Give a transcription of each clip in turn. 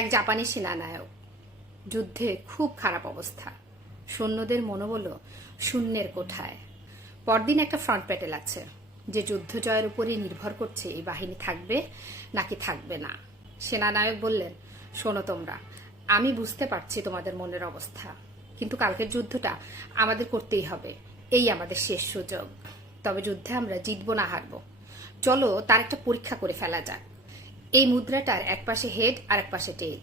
এক জাপানি সেনানায়ক যুদ্ধে খুব খারাপ অবস্থা। সৈন্যদের মনোবল শূন্যের কোঠায়। পরদিন একটা ফ্রন্ট প্যাটেল আছে। যে যুদ্ধ জয়ের উপরই নির্ভর করছে এই বাহিনী থাকবে নাকি থাকবে না। সেনানায়ক বললেন, শোনো তোমরা, আমি বুঝতে পারছি তোমাদের মনের অবস্থা। কিন্তু কালকের যুদ্ধটা আমাদের করতেই হবে। এই আমাদের শেষ সুযোগ। তবে যুদ্ধে আমরা জিতবো না, হারবো। চলো তার একটা পরীক্ষা করে ফেলা যাক। এই মুদ্রাটার এক পাশে হেড আর এক পাশে টেল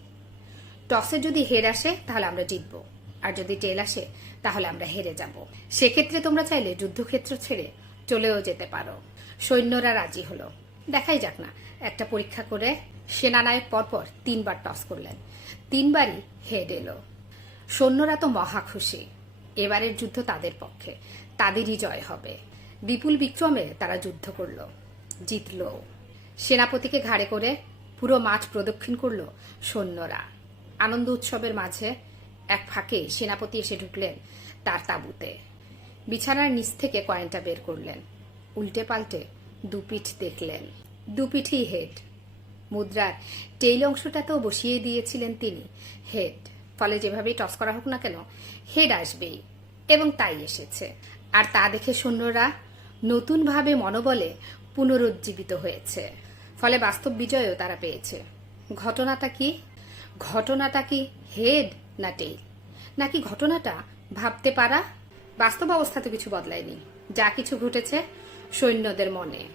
টসে যদি হেড আসে, তাহলে আমরা জিতব। আর যদি টেল আসে, তাহলে আমরা হেরে যাব। সেক্ষেত্রে তোমরা চাইলে যুদ্ধক্ষেত্র ছেড়ে চলেও যেতে পারো। সৈন্যরা রাজি হলো। দেখাই যাক না, একটা পরীক্ষা করে সেনানায়ক পরপর তিনবার টস করলেন। তিনবারই হেড এলো। সৈন্যরা তো মহা খুশি। এবারের যুদ্ধ তাদের পক্ষে। তাদেরই জয় হবে। বিপুল বিক্রমে তারা যুদ্ধ করল। জিতলো। সেনাপতিকে ঘাড়ে করে পুরো মাঠ প্রদক্ষিণ করল সৈন্যরা। আনন্দ উৎসবের মাঝে এক ফাঁকে সেনাপতি এসে ঢুকলেন তার তাঁবুতে। বিছানার নিচ থেকে কয়েনটা বের করলেন। উল্টে পাল্টে দুপিঠ দেখলেন। দুপিঠই হেড। মুদ্রার টেইল অংশটাতেও বসিয়ে দিয়েছিলেন তিনি। হেড। ফলে যেভাবেই টস করা হোক না কেন, হেড আসবেই। এবং তাই এসেছে। আর তা দেখে সৈন্যরা নতুনভাবে মনোবলে পুনরুজ্জীবিত হয়েছে। ফলে বাস্তব বিজয়ও তারা পেয়েছে। ঘটনাটা কি? ঘটনাটা কি হেড না টেইল? নাকি ঘটনাটা ভাবতে পারা? বাস্তব অবস্থাতে কিছু বদলায়নি। যা কিছু ঘটেছে সৈন্যদের মনে।